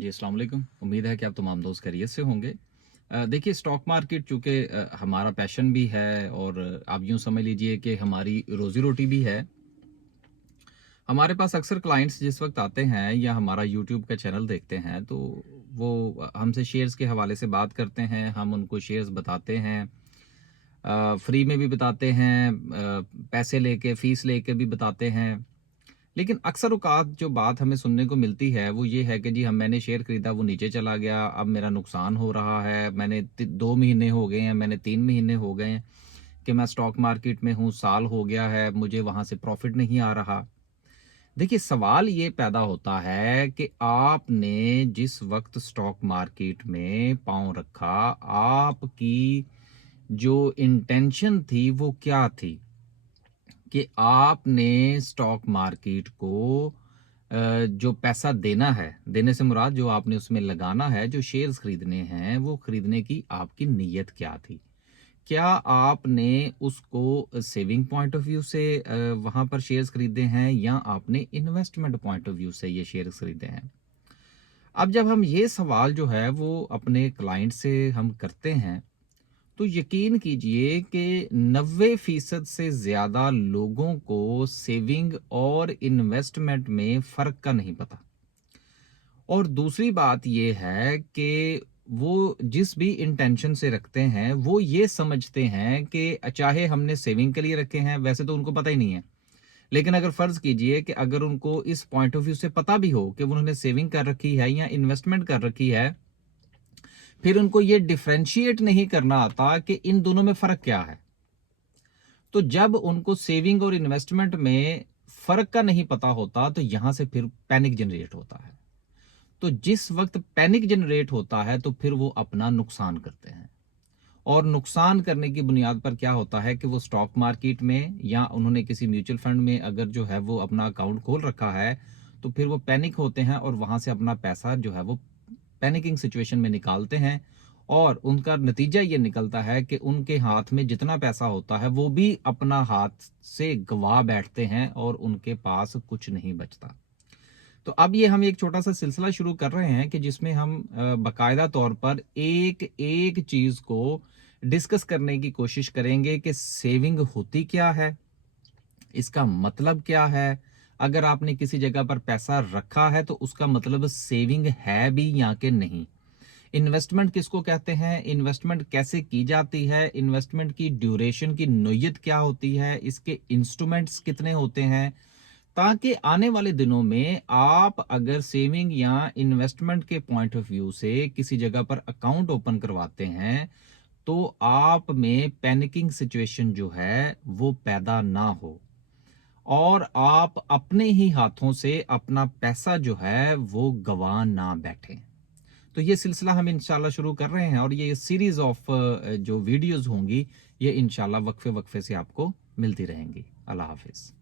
जी, अस्सलाम वालेकुम। उम्मीद है कि आप तमाम दोस्त खैरियत से होंगे। देखिए, स्टॉक मार्केट चूँकि हमारा पैशन भी है और आप यूँ समझ लीजिए कि हमारी रोज़ी-रोटी भी है। हमारे पास अक्सर क्लाइंट्स जिस वक़्त आते हैं या हमारा यूट्यूब का चैनल देखते हैं, तो वो हमसे शेयर्स के हवाले से बात करते हैं, हम उनको शेयर्स बताते हैं। फ्री में भी बताते हैं, पैसे लेके, फ़ीस लेके भी बताते हैं। लेकिन अक्सर औक़ात जो बात हमें सुनने को मिलती है, वो ये है कि जी मैंने शेयर खरीदा, वो नीचे चला गया, अब मेरा नुकसान हो रहा है, मैंने ति 2 महीने हो गए हैं, मैंने 3 महीने हो गए हैं कि मैं स्टॉक मार्केट में हूँ, साल हो गया है, मुझे वहाँ से प्रॉफ़िट नहीं आ रहा। देखिए, सवाल ये पैदा होता है कि आपने जिस वक़्त स्टॉक मार्केट में पाँव रखा, आपकी जो इंटेंशन थी, वो क्या थी? कि आपने स्टॉक मार्केट को जो पैसा देना है, देने से मुराद जो आपने उसमें लगाना है, जो शेयर्स खरीदने हैं, वो खरीदने की आपकी नीयत क्या थी? क्या आपने उसको सेविंग पॉइंट ऑफ व्यू से वहाँ पर शेयर्स खरीदे हैं या आपने इन्वेस्टमेंट पॉइंट ऑफ व्यू से ये शेयर्स खरीदे हैं? अब जब हम ये सवाल जो है वो अपने क्लाइंट से हम करते हैं, तो यकीन कीजिए कि 90% से ज़्यादा लोगों को सेविंग और इन्वेस्टमेंट में फ़र्क का नहीं पता। और दूसरी बात ये है कि वो जिस भी इंटेंशन से रखते हैं, वो ये समझते हैं कि चाहे हमने सेविंग के लिए रखे हैं, वैसे तो उनको पता ही नहीं है। लेकिन अगर फ़र्ज़ कीजिए कि अगर उनको इस पॉइंट ऑफ व्यू से पता भी हो कि उन्होंने सेविंग कर रखी है या इन्वेस्टमेंट कर रखी है, फिर उनको ये डिफरेंशिएट नहीं करना आता कि इन दोनों में फ़र्क क्या है। तो जब उनको सेविंग और इन्वेस्टमेंट में फ़र्क का नहीं पता होता, तो यहाँ से फिर पैनिक जनरेट होता है। तो जिस वक़्त पैनिक जनरेट होता है, तो फिर वो अपना नुकसान करते हैं। और नुकसान करने की बुनियाद पर क्या होता है कि वो स्टॉक मार्केट में या उन्होंने किसी म्यूचुअल फंड में अगर जो है वो अपना अकाउंट खोल रखा है, तो फिर वो पैनिक होते हैं और वहाँ से अपना पैसा जो है वो पैनिकिंग सिचुएशन में निकालते हैं और उनका नतीजा ये निकलता है कि उनके हाथ में जितना पैसा होता है, वो भी अपना हाथ से गँवा बैठते हैं और उनके पास कुछ नहीं बचता। तो अब ये हम एक छोटा-सा सिलसिला शुरू कर रहे हैं कि जिसमें हम बाकायदा तौर पर एक-एक चीज़ को डिस्कस करने की कोशिश करेंगे कि सेविंग होती क्या है? इसका मतलब क्या है? अगर आपने किसी जगह पर पैसा रखा है तो उसका मतलब सेविंग है भी या कि नहीं? इन्वेस्टमेंट किसको कहते हैं? इन्वेस्टमेंट कैसे की जाती है? इन्वेस्टमेंट की ड्यूरेशन की नोयत क्या होती है? इसके इंस्ट्रूमेंट्स कितने होते हैं? ताकि आने वाले दिनों में आप अगर सेविंग या इन्वेस्टमेंट के पॉइंट ऑफ व्यू से किसी जगह पर अकाउंट ओपन करवाते हैं, तो आप में पैनिकिंग सिचुएशन जो है वो पैदा ना हो और आप अपने ही हाथों से अपना पैसा जो है वो गँवा ना बैठें। तो ये सिलसिला हम इंशाल्लाह शुरू कर रहे हैं और ये सीरीज़ ऑफ जो वीडियोज़ होंगी, ये इंशाल्लाह वक्फ़े-वक्फ़े से आपको मिलती रहेंगी। अल्लाह हाफ़िज़।